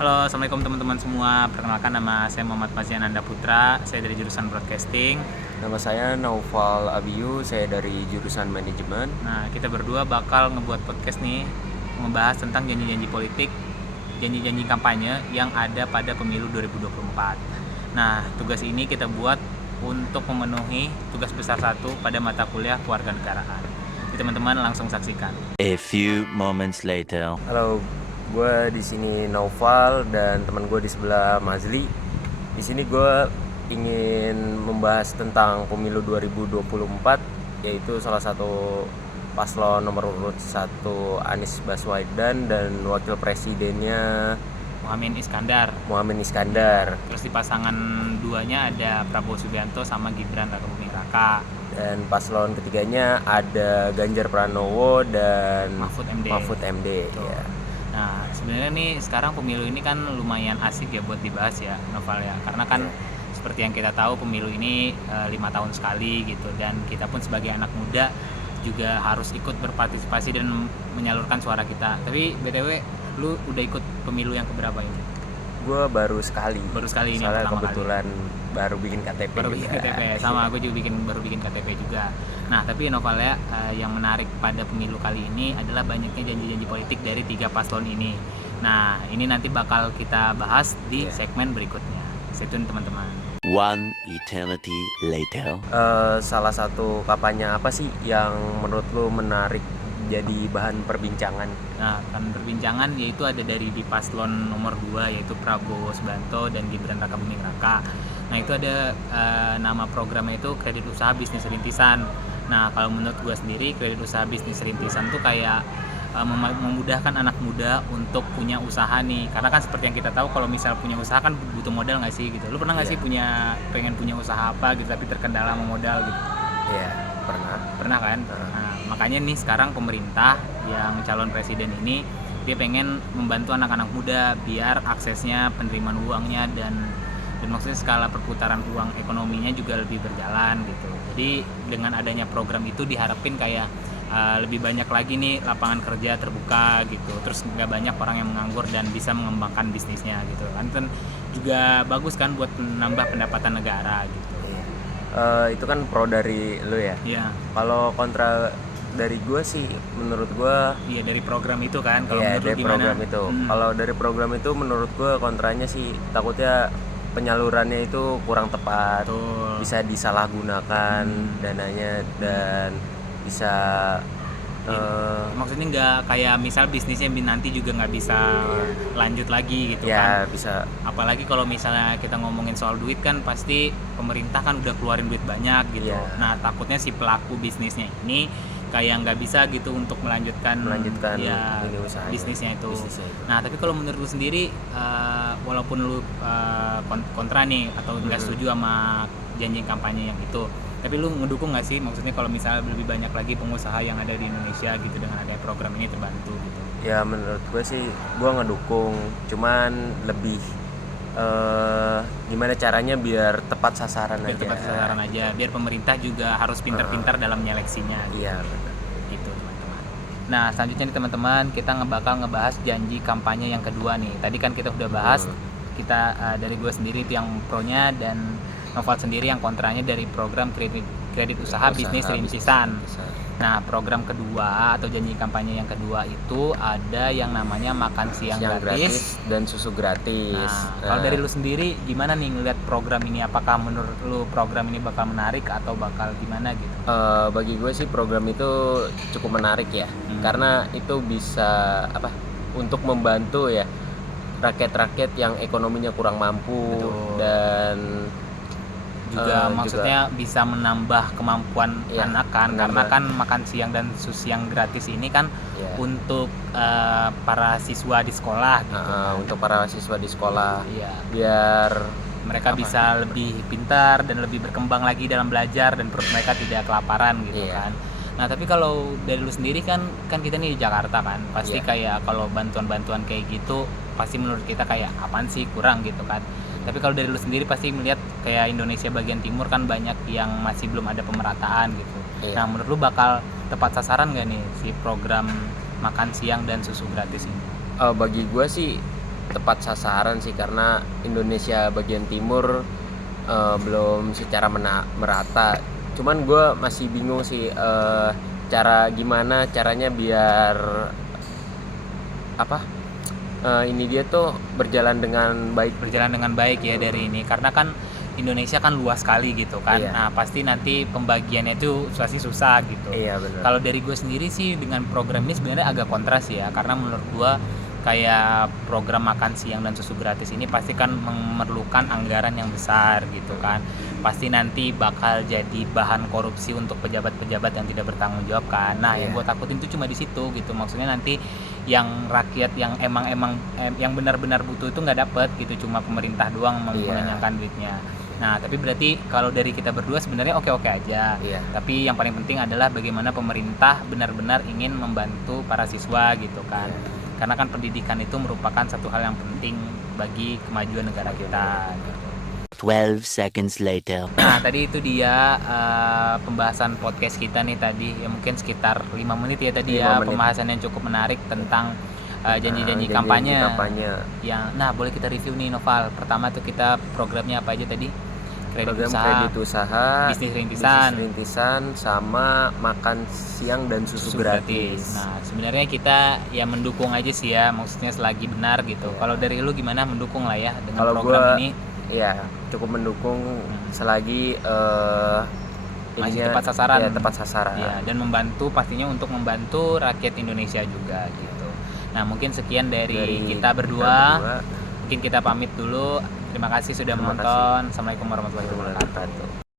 Halo, Assalamualaikum teman-teman semua. Perkenalkan, nama saya Muhammad Mazian Anda Putra. Saya dari jurusan Broadcasting. Nama saya Naufal Abiyu, saya dari jurusan Manajemen. Nah, kita berdua bakal ngebuat podcast nih, membahas tentang janji-janji politik, janji-janji kampanye yang ada pada pemilu 2024. Nah, tugas ini kita buat untuk memenuhi tugas besar satu pada mata kuliah kewarganegaraan. Jadi teman-teman langsung saksikan. A few moments later. Halo, gue di sini Naufal dan teman gue di sebelah Mazli. Di sini gue ingin membahas tentang pemilu 2024, yaitu salah satu paslon nomor urut 1 Anies Baswedan dan wakil presidennya Muhammad Iskandar. Terus Terus di pasangan duanya ada Prabowo Subianto sama Gibran Rakabuming Raka. dan paslon ketiganya ada Ganjar Pranowo dan Mahfud MD. Ya. Nah, sebenarnya nih sekarang pemilu ini kan lumayan asik ya buat dibahas ya, Noval ya. Karena kan seperti yang kita tahu pemilu ini 5 tahun sekali gitu, dan kita pun sebagai anak muda juga harus ikut berpartisipasi dan menyalurkan suara kita. Tapi BTW, lu udah ikut pemilu yang keberapa ini? Gue baru sekali Ini soalnya yang pertama kebetulan baru bikin KTP baru bikin juga. KTP sama aku juga baru bikin KTP juga. Nah, tapi Noval ya, yang menarik pada pemilu kali ini adalah banyaknya janji-janji politik dari 3 paslon ini. Nah, ini nanti bakal kita bahas di segmen berikutnya. Stay tune teman-teman. One eternity later. Salah satu kampanye apa sih yang menurut lo menarik jadi bahan perbincangan? Nah, kan perbincangan yaitu ada dari di paslon nomor 2 yaitu Prabowo Subianto dan Gibran Rakabuming Raka. Nah, itu ada nama programnya itu kredit usaha bisnis rintisan. Nah, kalau menurut gue sendiri kredit usaha bisnis rintisan tuh kayak memudahkan anak muda untuk punya usaha nih. Karena kan seperti yang kita tahu kalau misal punya usaha kan butuh modal nggak sih gitu. Lu pernah nggak sih pengen punya usaha apa gitu tapi terkendala sama modal gitu? Iya, Pernah kan? Nah, makanya nih sekarang pemerintah yang calon presiden ini dia pengen membantu anak-anak muda biar aksesnya penerimaan uangnya dan maksudnya skala perputaran uang ekonominya juga lebih berjalan gitu. Jadi dengan adanya program itu diharapin kayak lebih banyak lagi nih lapangan kerja terbuka gitu. Terus nggak banyak orang yang menganggur dan bisa mengembangkan bisnisnya gitu kan. Juga bagus kan buat menambah pendapatan negara gitu. itu kan pro dari lo ya. Iya. Kalau kontra dari gue sih, menurut gue Iya, dari program itu kan. Kalau ya menurut lu dari gimana? program itu. Kalau dari program itu menurut gue kontranya sih takutnya penyalurannya itu kurang tepat. Betul. Bisa disalahgunakan dananya dan bisa Maksudnya nggak kayak misal bisnisnya nanti juga nggak bisa lanjut lagi gitu ya kan. bisa. Apalagi kalau misalnya kita ngomongin soal duit kan pasti pemerintah kan udah keluarin duit banyak gitu. Iya. Nah, takutnya si pelaku bisnisnya ini kayak nggak bisa gitu untuk melanjutkan ya, ini usahanya, bisnisnya itu. bisnisnya itu. Nah, tapi kalau menurut lu sendiri, walaupun lu kontra nih atau nggak setuju sama janji kampanye yang itu, tapi lu ngedukung nggak sih, maksudnya kalau misalnya lebih banyak lagi pengusaha yang ada di Indonesia gitu dengan adanya program ini terbantu gitu? Ya menurut gue sih gue ngedukung, cuman lebih gimana caranya biar tepat sasaran Biar aja. tepat sasaran aja, biar pemerintah juga harus pintar-pintar dalam menyeleksinya gitu. Iya benar. Gitu teman-teman. Nah, selanjutnya nih teman-teman, kita bakal ngebahas janji kampanye yang kedua nih. Tadi kan kita udah bahas, kita dari gue sendiri itu yang pronya dan Noval sendiri yang kontranya dari program kredit usaha bisnis rintisan. Nah, program kedua atau janji kampanye yang kedua itu ada yang namanya makan siang gratis dan susu gratis. Nah, kalau dari lu sendiri gimana nih ngeliat program ini? Apakah menurut lu program ini bakal menarik atau bakal gimana gitu? Bagi gue sih program itu cukup menarik ya, karena itu bisa untuk membantu ya rakyat-rakyat yang ekonominya kurang mampu. Betul. Dan juga maksudnya bisa menambah kemampuan anak kan, karena kan makan siang dan susu siang gratis ini kan untuk para siswa di sekolah gitu. Untuk para siswa di sekolah, biar mereka bisa lebih pintar dan lebih berkembang lagi dalam belajar dan perut mereka tidak kelaparan gitu kan. Nah, tapi kalau dari lu sendiri kan kita nih di Jakarta kan, pasti kayak kalau bantuan-bantuan kayak gitu pasti menurut kita kayak apaan sih, kurang gitu kan. Tapi kalau dari lu sendiri pasti melihat kayak Indonesia bagian timur kan banyak yang masih belum ada pemerataan gitu. Nah, menurut lu bakal tepat sasaran gak nih si program makan siang dan susu gratis ini? Bagi gue sih tepat sasaran sih, karena Indonesia bagian timur belum secara merata. Cuman gue masih bingung sih gimana caranya biar ini dia tuh berjalan dengan baik ya dari ini, karena kan Indonesia kan luas sekali gitu kan. Iya. Nah pasti nanti pembagiannya itu susah gitu. Iya benar. Kalau dari gue sendiri sih dengan program ini sebenarnya agak kontras ya, karena menurut gue kayak program makan siang dan susu gratis ini pasti kan memerlukan anggaran yang besar gitu kan. Pasti nanti bakal jadi bahan korupsi untuk pejabat-pejabat yang tidak bertanggung jawab kan. Nah yang gue takutin itu cuma di situ gitu. Maksudnya nanti yang rakyat yang emang yang benar-benar butuh itu nggak dapet gitu, cuma pemerintah doang mengenyangkan duitnya. Nah tapi berarti kalau dari kita berdua sebenarnya oke-oke aja. Tapi yang paling penting adalah bagaimana pemerintah benar-benar ingin membantu para siswa gitu kan. Karena kan pendidikan itu merupakan satu hal yang penting bagi kemajuan negara kita. 12 seconds later. Nah tadi itu dia pembahasan podcast kita nih tadi, ya mungkin sekitar 5 menit ya tadi 5 menit. Pembahasan yang cukup menarik tentang janji-janji kampanye. Nah boleh kita review nih Noval. Pertama tuh kita programnya apa aja tadi? Kredit usaha, bisnis rintisan, sama makan siang dan susu gratis. Nah sebenarnya kita ya mendukung aja sih ya, maksudnya selagi benar gitu. Kalau dari lu gimana? Mendukung lah ya dengan Kalau program ini? Iya, cukup mendukung selagi masih tepat sasaran. Ya, tepat sasaran. Ya, dan pastinya untuk membantu rakyat Indonesia juga gitu. Nah mungkin sekian dari kita berdua. Mungkin kita pamit dulu. Terima kasih sudah menonton. Assalamualaikum warahmatullahi wabarakatuh.